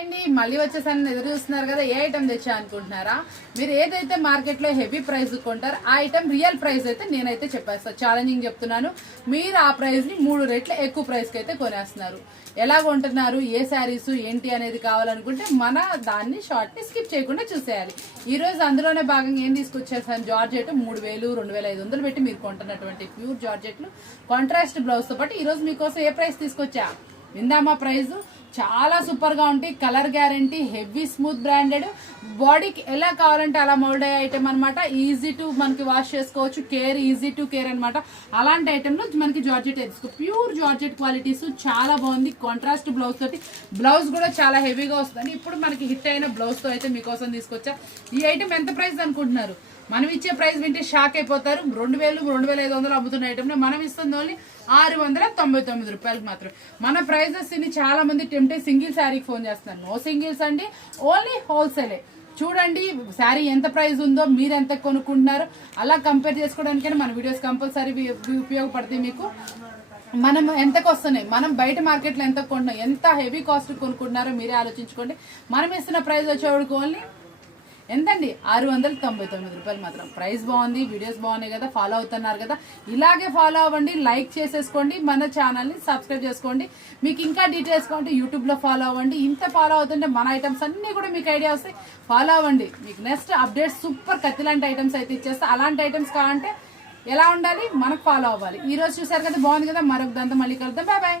అండి మళ్ళీ వచ్చేసరికి ఎదురు చూస్తున్నారు కదా, ఏ ఐటమ్ తెచ్చా అనుకుంటున్నారా? మీరు ఏదైతే మార్కెట్లో హెవీ ప్రైస్ కొంటారో ఆ ఐటమ్ రియల్ ప్రైస్ అయితే నేనైతే చెప్పేస్తాను, ఛాలెంజింగ్ చెప్తున్నాను. మీరు ఆ ప్రైస్ని 3 రెట్లు ఎక్కువ ప్రైస్కి అయితే కొనేస్తున్నారు. ఎలా కొంటున్నారు, ఏ శారీస్ ఏంటి అనేది కావాలనుకుంటే మన దాన్ని షార్ట్ని స్కిప్ చేయకుండా చూసేయాలి. ఈరోజు అందులోనే భాగంగా ఏం తీసుకొచ్చేసాను, జార్జెట్ 3000 2500 పెట్టి మీరు కొంటున్నటువంటి ప్యూర్ జార్జెట్లు కాంట్రాస్ట్ బ్లౌజ్తో పాటు ఈరోజు మీకోసం ఏ ప్రైస్ తీసుకొచ్చా విందామా? ప్రైస్ చాలా సూపర్ గా ఉంటాయి, colour guarantee, heavy smooth branded, బాడీకి ఎలా కావాలంటే అలా మోల్డ్ అయ్యే ఐటమ్ అనమాట. ఈజీ టు మనకి వాష్ చేసుకోవచ్చు, కేర్ ఈజీ టు కేర్ అనమాట. అలాంటి ఐటమ్ లో మనకి జార్జెట్ తీసుకో, ప్యూర్ జార్జెట్ క్వాలిటీస్ చాలా బాగుంది. కాంట్రాస్ట్ బ్లౌజ్ తోటి, బ్లౌజ్ కూడా చాలా హెవీగా వస్తుంది. ఇప్పుడు మనకి హిట్ అయిన బ్లౌజ్ తో అయితే మీకోసం తీసుకొచ్చా. ఈ ఐటమ్ ఎంత ప్రైస్ అనుకుంటున్నారు? మనం ఇచ్చే ప్రైస్ వింటే షాక్ అయిపోతారు. 2000 2500 అమ్ముతున్న ఐటమ్ మనం ఇస్తుంది ఓన్లీ 699 రూపాయలకు మాత్రం. మన ప్రైజెస్ ని చాలా మంది టెంప్టే సింగిల్ శారీకి ఫోన్ చేస్తున్నారు. నో సింగిల్స్ అండి, ఓన్లీ హోల్సేలే. చూడండి శారీ ఎంత ప్రైస్ ఉందో, మీరు ఎంత కొనుక్కుంటున్నారు, అలా కంపేర్ చేసుకోవడానికైనా మన వీడియోస్ కంపల్సరీ ఉపయోగపడతాయి మీకు. మనం ఎంతకు వస్తున్నాయి, మనం బయట మార్కెట్లో ఎంత కొంటున్నాం, ఎంత హెవీ కాస్ట్ కొనుక్కుంటున్నారో మీరే ఆలోచించుకోండి. మనం ఇస్తున్న ప్రైస్ వచ్చేవాడికి ఓన్లీ ఎంతండి, 699 రూపాయలు మాత్రం. ప్రైస్ బాగుంది, వీడియోస్ బాగున్నాయి కదా, ఫాలో అవుతున్నారు కదా, ఇలాగే ఫాలో అవ్వండి. లైక్ చేసేసుకోండి, మన ఛానల్ని సబ్స్క్రైబ్ చేసుకోండి. మీకు ఇంకా డీటెయిల్స్ కావాలంటే యూట్యూబ్లో ఫాలో అవ్వండి. ఇంత ఫాలో అవుతుంటే మన ఐటమ్స్ అన్నీ కూడా మీకు ఐడియా వస్తాయి. ఫాలో అవ్వండి, మీకు నెక్స్ట్ అప్డేట్స్ సూపర్ కత్తి లాంటి ఐటమ్స్ అయితే ఇచ్చేస్తా. అలాంటి ఐటమ్స్ కావాలంటే ఎలా ఉండాలి, మనకు ఫాలో అవ్వాలి. ఈ రోజు చూసారు కదా, బాగుంది కదా, మరొక దాంతో మళ్ళీ కలుద్దాం. Bye bye.